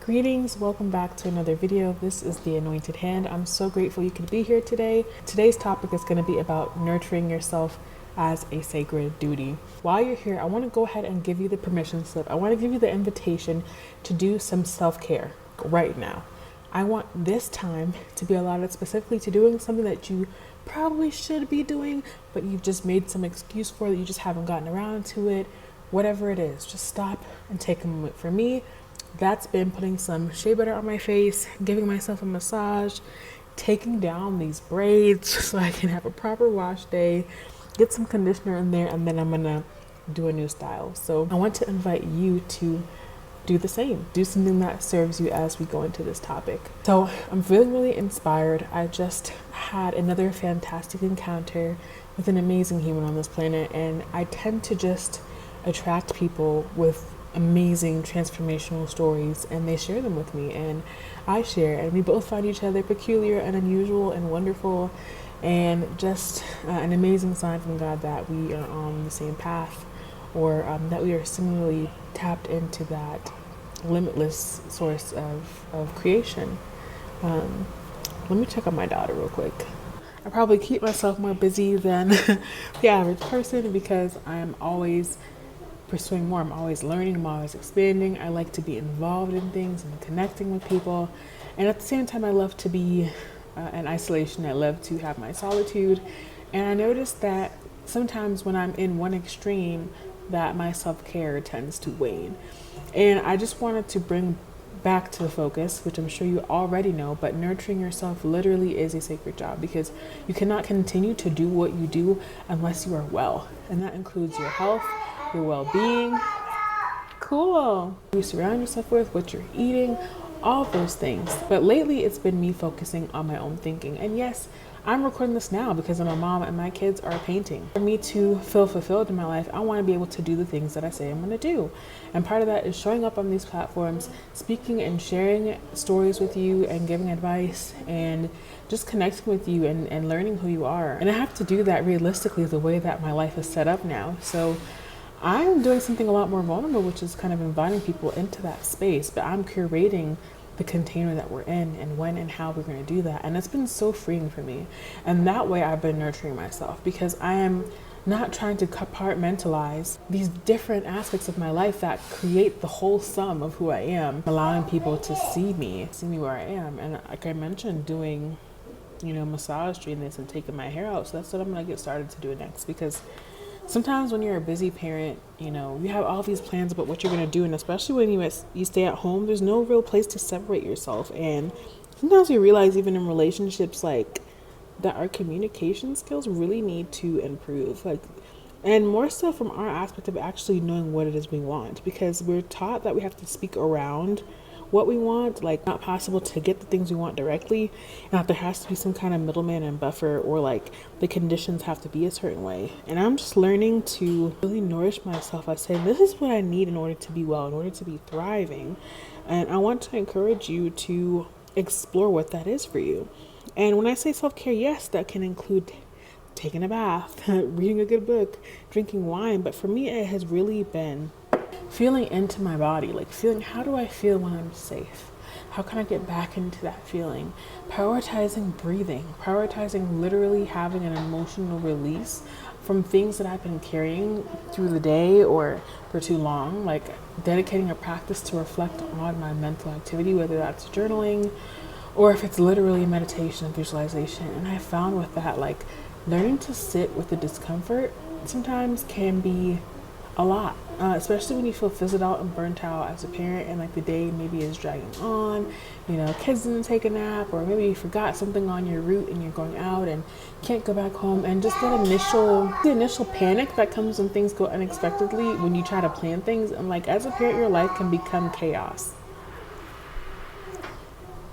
Greetings, welcome back to another video. This is The Anointed Hand. I'm so grateful you could be here today. Today's topic is going to be about nurturing yourself as a sacred duty. While you're here, I want to go ahead and give you the permission slip. I want to give you the invitation to do some self-care right now. I want this time to be allotted specifically to doing something that you probably should be doing, but you've just made some excuse for that you just haven't gotten around to it. Whatever it is, just stop and take a moment. For me, that's been putting some shea butter on my face, giving myself a massage, taking down these braids so I can have a proper wash day, get some conditioner in there, and then I'm gonna do a new style. So I want to invite you to do the same. Do something that serves you as we go into this topic. So I'm feeling really inspired. I just had another fantastic encounter with an amazing human on this planet, and I tend to just attract people with amazing transformational stories, and they share them with me and I share, and we both find each other peculiar and unusual and wonderful, and just an amazing sign from God that we are on the same path, or that we are similarly tapped into that limitless source of creation. Let me check on my daughter real quick. I probably keep myself more busy than the average person because I am always pursuing more. I'm always learning, I'm always expanding. I like to be involved in things and connecting with people, and at the same time I love to be in isolation. I love to have my solitude, and I noticed that sometimes when I'm in one extreme that my self-care tends to wane, and I just wanted to bring back to the focus, which I'm sure you already know, but nurturing yourself literally is a sacred job, because you cannot continue to do what you do unless you are well, and that includes your health, your well-being, cool, you surround yourself with, what you're eating, all those things. But lately it's been me focusing on my own thinking. And yes, I'm recording this now because I'm a mom and my kids are painting. For me to feel fulfilled in my life, I want to be able to do the things that I say I'm going to do. And part of that is showing up on these platforms, speaking and sharing stories with you and giving advice and just connecting with you and learning who you are. And I have to do that realistically the way that my life is set up now. So I'm doing something a lot more vulnerable, which is kind of inviting people into that space, but I'm curating the container that we're in and when and how we're going to do that. And it's been so freeing for me. And that way I've been nurturing myself, because I am not trying to compartmentalize these different aspects of my life that create the whole sum of who I am, allowing people to see me where I am. And like I mentioned, doing, massage treatments and taking my hair out. So that's what I'm going to get started to do next, because sometimes when you're a busy parent, you have all these plans about what you're going to do, and especially when you stay at home, there's no real place to separate yourself. And sometimes we realize, even in relationships, like, that our communication skills really need to improve, and more so from our aspect of actually knowing what it is we want, because we're taught that we have to speak around what we want, like not possible to get the things we want directly, and that there has to be some kind of middleman and buffer, or like the conditions have to be a certain way. And I'm just learning to really nourish myself by saying, this is what I need in order to be well, in order to be thriving. And I want to encourage you to explore what that is for you. And when I say self-care, yes, that can include taking a bath, reading a good book, drinking wine. But for me, it has really been feeling into my body, like feeling, how do I feel when I'm safe? How can I get back into that feeling? Prioritizing breathing, prioritizing literally having an emotional release from things that I've been carrying through the day or for too long, like dedicating a practice to reflect on my mental activity, whether that's journaling or if it's literally meditation and visualization. And I found with that, like, learning to sit with the discomfort sometimes can be a lot, especially when you feel fizzled out and burnt out as a parent, and like the day maybe is dragging on, kids didn't take a nap, or maybe you forgot something on your route and you're going out and can't go back home, and just that initial panic that comes when things go unexpectedly when you try to plan things. And like, as a parent, your life can become chaos.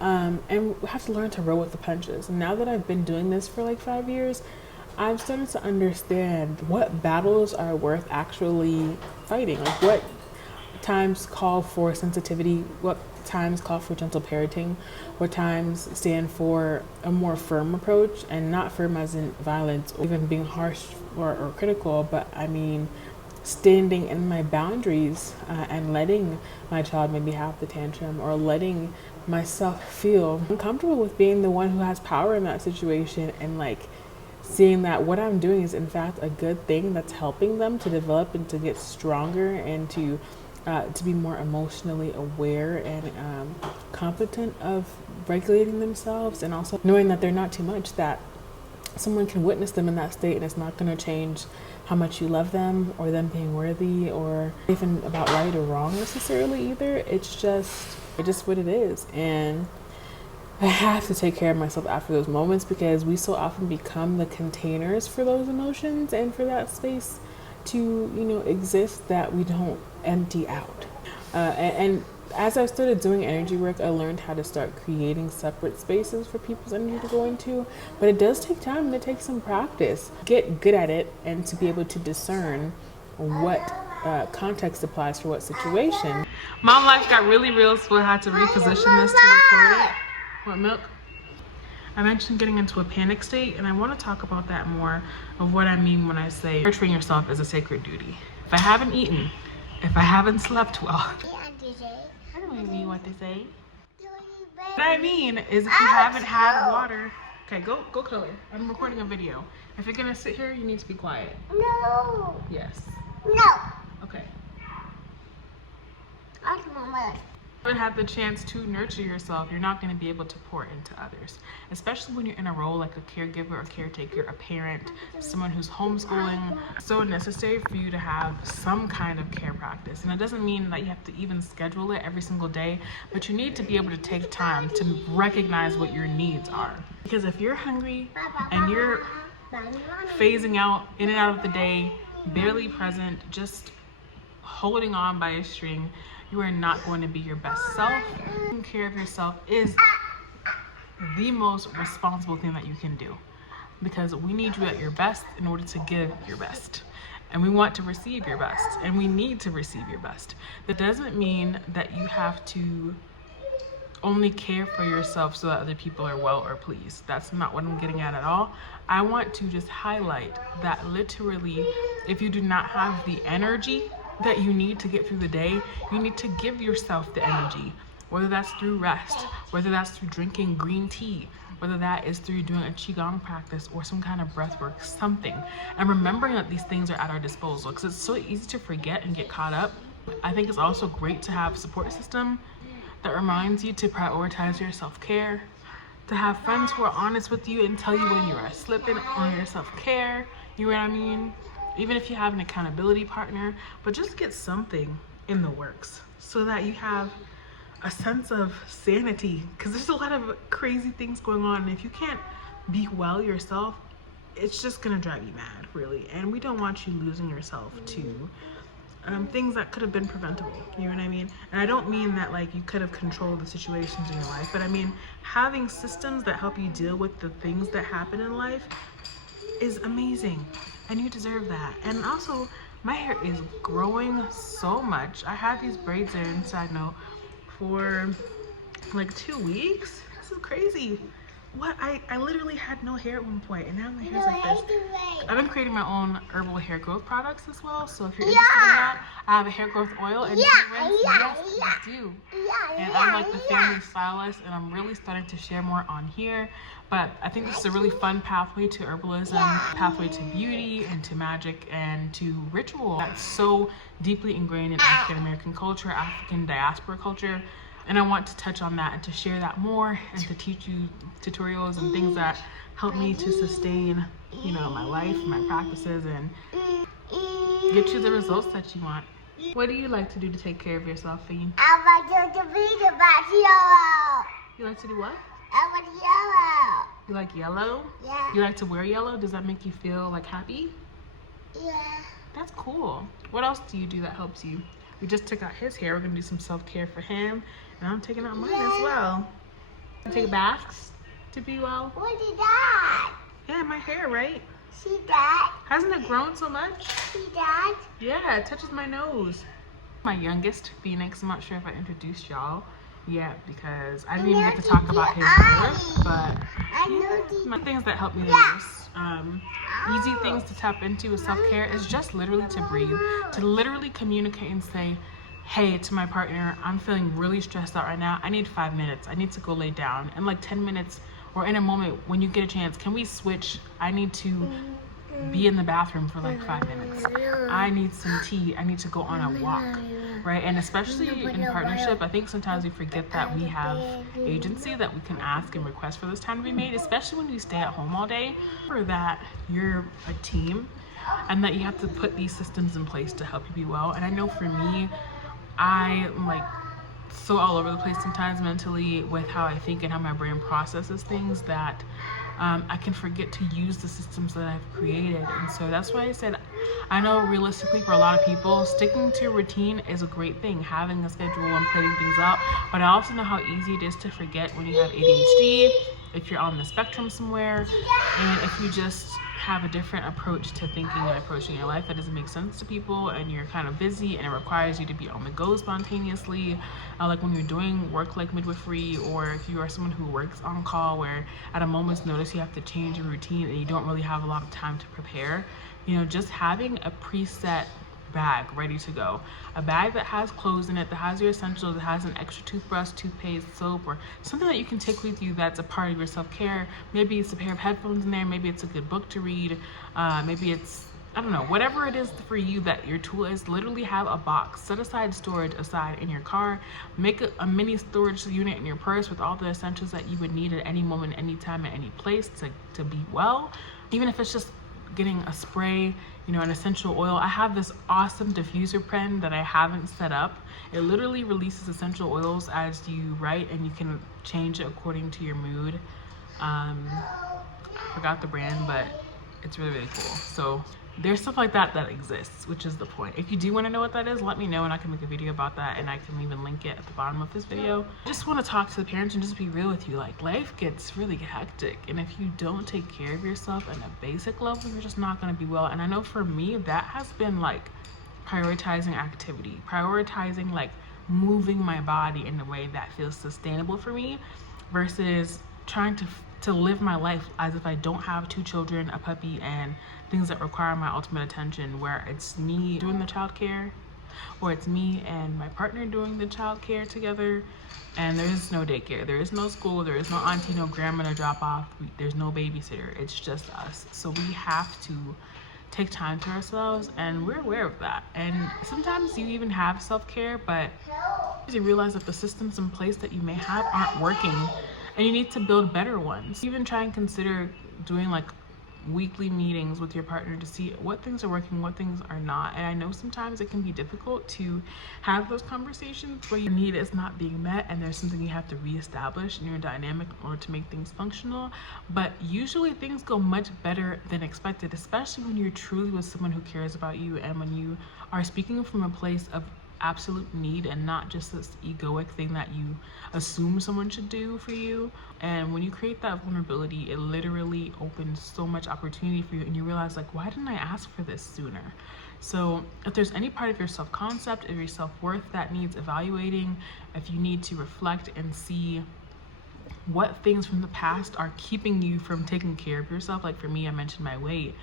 And we have to learn to roll with the punches. And now that I've been doing this for like 5 years, I'm starting to understand what battles are worth actually fighting. Like, what times call for sensitivity, what times call for gentle parenting, what times stand for a more firm approach, and not firm as in violence or even being harsh or critical, but I mean standing in my boundaries and letting my child maybe have the tantrum, or letting myself feel uncomfortable with being the one who has power in that situation, and like seeing that what I'm doing is in fact a good thing that's helping them to develop and to get stronger and to be more emotionally aware and competent of regulating themselves, and also knowing that they're not too much, that someone can witness them in that state and it's not going to change how much you love them or them being worthy or even about right or wrong necessarily either. It's just what it is. And I have to take care of myself after those moments, because we so often become the containers for those emotions and for that space to, you know, exist, that we don't empty out. And as I started doing energy work, I learned how to start creating separate spaces for people's energy to go into. But it does take time and it takes some practice. Get good at it and to be able to discern what context applies for what situation. Mom life got really real, so I had to reposition this to record it. Want milk? I mentioned getting into a panic state, and I want to talk about that more, of what I mean when I say nurturing yourself is a sacred duty. If I haven't eaten, if I haven't slept well, I don't even mean what they say. What I mean is, if you haven't had water, okay, go color. I'm recording a video. If you're gonna sit here, you need to be quiet. No. Yes. No. Okay. Ask Mama. If you haven't had the chance to nurture yourself, you're not going to be able to pour into others, especially when you're in a role like a caregiver, a caretaker, a parent, someone who's homeschooling. It's so necessary for you to have some kind of care practice. And it doesn't mean that you have to even schedule it every single day, but you need to be able to take time to recognize what your needs are. Because if you're hungry and you're phasing out, in and out of the day, barely present, just holding on by a string, you are not going to be your best self. Taking care of yourself is the most responsible thing that you can do, because we need you at your best in order to give your best. And we want to receive your best, and we need to receive your best. That doesn't mean that you have to only care for yourself so that other people are well or pleased. That's not what I'm getting at all. I want to just highlight that literally, if you do not have the energy that you need to get through the day, you need to give yourself the energy, whether that's through rest, whether that's through drinking green tea, whether that is through doing a qigong practice or some kind of breath work, something. And remembering that these things are at our disposal, because it's so easy to forget and get caught up. I think it's also great to have a support system that reminds you to prioritize your self-care, to have friends who are honest with you and tell you when you are slipping on your self-care, you know what I mean? Even if you have an accountability partner, but just get something in the works so that you have a sense of sanity, because there's a lot of crazy things going on, and if you can't be well yourself, it's just gonna drive you mad, really. And we don't want you losing yourself to things that could have been preventable, you know what I mean? And I don't mean that like you could have controlled the situations in your life, but I mean having systems that help you deal with the things that happen in life is amazing, and you deserve that. And also, my hair is growing so much. I had these braids in, side note, for like 2 weeks. This is crazy. What? I literally had no hair at one point, and now my hair's like this. I've been creating my own herbal hair growth products as well, so if you're interested in that, I have a hair growth oil and yes, I do. And I'm like the family stylist, and I'm really starting to share more on here. But I think this is a really fun pathway to herbalism, pathway to beauty and to magic and to ritual that's so deeply ingrained in African American culture, African diaspora culture. And I want to touch on that and to share that more and to teach you tutorials and things that help me to sustain, you know, my life, my practices, and get you the results that you want. What do you like to do to take care of yourself, Fiend? I want to read about yellow. You like to do what? I want yellow. You like yellow? Yeah. You like to wear yellow? Does that make you feel like happy? Yeah. That's cool. What else do you do that helps you? We just took out his hair. We're gonna do some self-care for him, and I'm taking out mine as well. Take baths to be well. What is that? Yeah, my hair, right? See that? Hasn't it grown so much? See that? Yeah, it touches my nose. My youngest, Phoenix, I'm not sure if I introduced y'all. yet because I didn't even get to talk about his birth, but my things that help me the most. Easy things to tap into with self-care is just literally to breathe, to literally communicate and say, hey, to my partner, I'm feeling really stressed out right now. I need 5 minutes. I need to go lay down. And like 10 minutes or in a moment when you get a chance, can we switch? I need to be in the bathroom for like 5 minutes. I need some tea. I need to go on a walk, right? And especially in partnership, I think sometimes we forget that we have agency, that we can ask and request for this time to be made, especially when you stay at home all day, or that you're a team and that you have to put these systems in place to help you be well. And I know for me, I'm like so all over the place sometimes mentally with how I think and how my brain processes things that I can forget to use the systems that I've created. And so that's why I said, I know realistically for a lot of people, sticking to a routine is a great thing, having a schedule and planning things out. But I also know how easy it is to forget when you have ADHD, if you're on the spectrum somewhere, and if you just have a different approach to thinking and approaching your life that doesn't make sense to people, and you're kind of busy and it requires you to be on the go spontaneously, like when you're doing work like midwifery, or if you are someone who works on call where at a moment's notice you have to change your routine and you don't really have a lot of time to prepare. You know, just having a preset bag ready to go, a bag that has clothes in it, that has your essentials, that has an extra toothbrush, toothpaste, soap, or something that you can take with you that's a part of your self-care. Maybe it's a pair of headphones in there, maybe it's a good book to read, maybe it's, I don't know, whatever it is for you that your tool is. Literally have a box, set aside storage aside in your car, make a mini storage unit in your purse with all the essentials that you would need at any moment, anytime, at any place to be well. Even if it's just getting a spray, you know, an essential oil. I have this awesome diffuser pen that I haven't set up. It literally releases essential oils as you write, and you can change it according to your mood. I forgot the brand, but it's really, really cool. So there's stuff like that that exists, which is the point. If you do want to know what that is, let me know and I can make a video about that, and I can even link it at the bottom of this video. I just want to talk to the parents and just be real with you. Like, life gets really hectic, and if you don't take care of yourself at a basic level, you're just not going to be well. And I know for me, that has been like prioritizing activity, prioritizing like moving my body in a way that feels sustainable for me, versus trying to live my life as if I don't have 2 children, a puppy, and things that require my ultimate attention, where it's me doing the childcare, or it's me and my partner doing the childcare together, and there is no daycare, there is no school, there is no auntie, no grandma to drop off, there's no babysitter, it's just us. So we have to take time to ourselves, and we're aware of that. And sometimes you even have self-care, but you realize that the systems in place that you may have aren't working, and you need to build better ones. Even try and consider doing like weekly meetings with your partner to see what things are working, what things are not. And I know sometimes it can be difficult to have those conversations where your need is not being met and there's something you have to reestablish in your dynamic in order to make things functional. But usually things go much better than expected, especially when you're truly with someone who cares about you, and when you are speaking from a place of absolute need and not just this egoic thing that you assume someone should do for you. And when you create that vulnerability, it literally opens so much opportunity for you, and you realize, like, why didn't I ask for this sooner? So if there's any part of your self-concept, of your self-worth that needs evaluating, if you need to reflect and see what things from the past are keeping you from taking care of yourself, like for me, I mentioned my weight.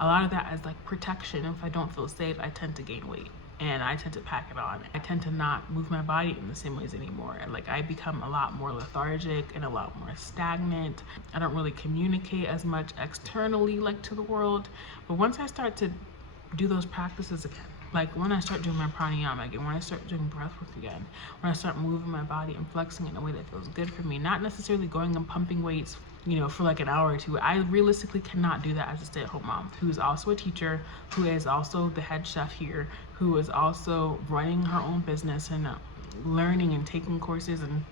A lot of that is like protection. If I don't feel safe, I tend to gain weight, and I tend to pack it on. I tend to not move my body in the same ways anymore. Like, I become a lot more lethargic and a lot more stagnant. I don't really communicate as much externally, like to the world. But once I start to do those practices again, like when I start doing my pranayama again, when I start doing breath work again, when I start moving my body and flexing in a way that feels good for me, not necessarily going and pumping weights, you know, for like an hour or two. I realistically cannot do that as a stay-at-home mom who is also a teacher, who is also the head chef here, who is also running her own business and learning and taking courses and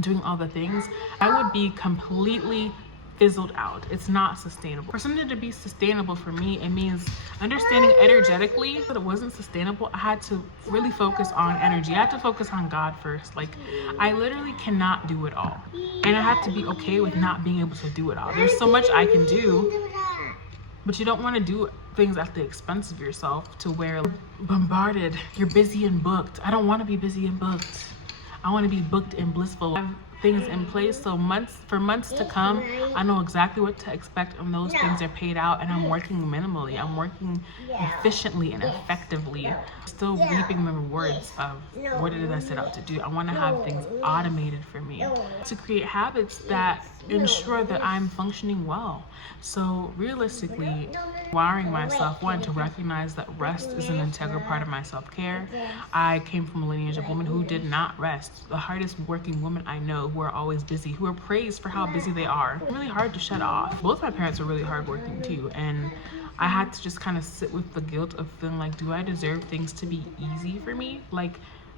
doing all the things. I would be completely fizzled out. It's not sustainable. For something to be sustainable for me, it means understanding energetically that it wasn't sustainable. I had to really focus on energy. I had to focus on God first. Like, I literally cannot do it all, and I have to be okay with not being able to do it all. There's so much I can do, but you don't want to do things at the expense of yourself to where you're bombarded, you're busy and booked. I don't want to be busy and booked. I want to be booked and blissful. I have things in place, so for months to come, I know exactly what to expect, and those things are paid out, and I'm working minimally. I'm working efficiently and effectively, still reaping the rewards of what it is I set out to do. I want to have things automated for me to create habits that ensure that I'm functioning well. So realistically, wiring myself, one, to recognize that rest is an integral part of my self-care. I came from a lineage of women who did not rest. The hardest working women I know, who are always busy, who are praised for how busy they are. It's really hard to shut off. Both my parents were really hardworking too, and I had to just kind of sit with the guilt of feeling like, do I deserve things to be easy for me? Like,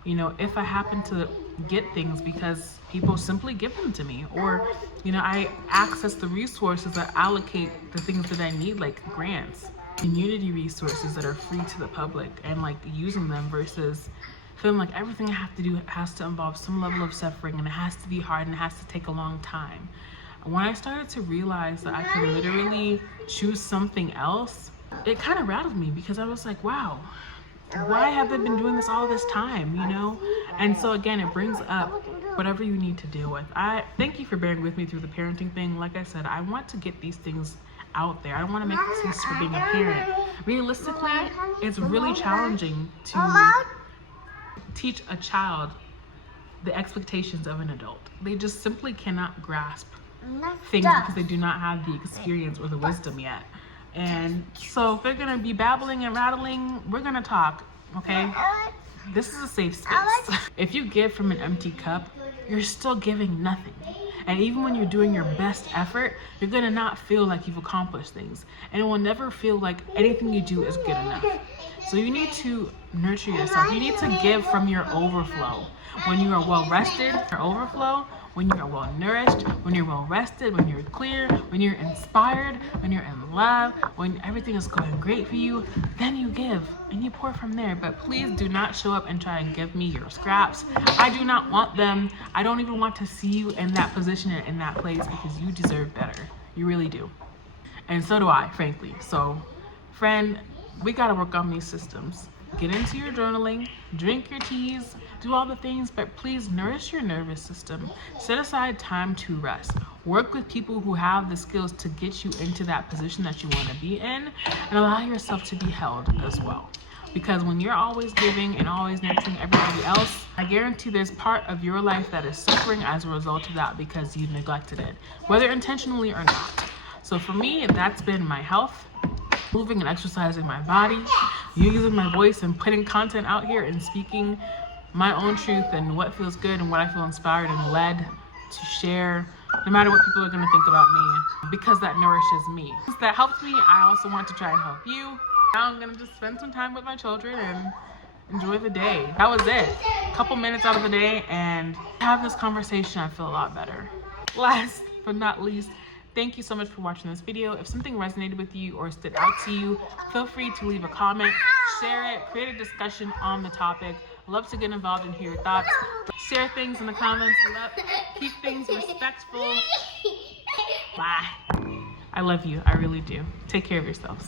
you know, if I happen to get things because people simply give them to me, or, you know, I access the resources that allocate the things that I need, like grants, community resources that are free to the public, and like using them versus feeling like everything I have to do has to involve some level of suffering, and it has to be hard, and it has to take a long time. When I started to realize that I could literally choose something else, it kind of rattled me, because I was like, wow, why have I been doing this all this time, you know? And so again, it brings up whatever you need to deal with. I thank you for bearing with me through the parenting thing. Like I said, I want to get these things out there. I don't want to make excuses for being a parent. Realistically, it's really challenging to teach a child the expectations of an adult. They just simply cannot grasp things because they do not have the experience or the wisdom yet. And so if they're gonna be babbling and rattling, we're gonna talk, okay? This is a safe space. If you give from an empty cup, you're still giving nothing. And even when you're doing your best effort, you're gonna not feel like you've accomplished things. And it will never feel like anything you do is good enough. So you need to nurture yourself. You need to give from your overflow. When you are well rested, your overflow. When you are well nourished, when you're well rested, when you're clear, when you're inspired, when you're in love, when everything is going great for you, then you give and you pour from there. But please do not show up and try and give me your scraps. I do not want them. I don't even want to see you in that position or in that place, because you deserve better. You really do. And so do I, frankly. So, friend, we got to work on these systems. Get into your journaling, drink your teas, do all the things, but please nourish your nervous system. Set aside time to rest. Work with people who have the skills to get you into that position that you want to be in, and allow yourself to be held as well. Because when you're always giving and always nurturing everybody else, I guarantee there's part of your life that is suffering as a result of that, because you neglected it, whether intentionally or not. So for me, that's been my health, moving and exercising my body, using my voice and putting content out here and speaking my own truth and what feels good and what I feel inspired and led to share, no matter what people are going to think about me, because that nourishes me. Since that helps me, I also want to try and help you. Now I'm going to just spend some time with my children and enjoy the day. That was it. A couple minutes out of the day, and have this conversation, I feel a lot better. Last but not least, thank you so much for watching this video. If something resonated with you or stood out to you, feel free to leave a comment, share it, create a discussion on the topic. Love to get involved and hear your thoughts. Share things in the comments. Keep things respectful. Bye. I love you. I really do. Take care of yourselves.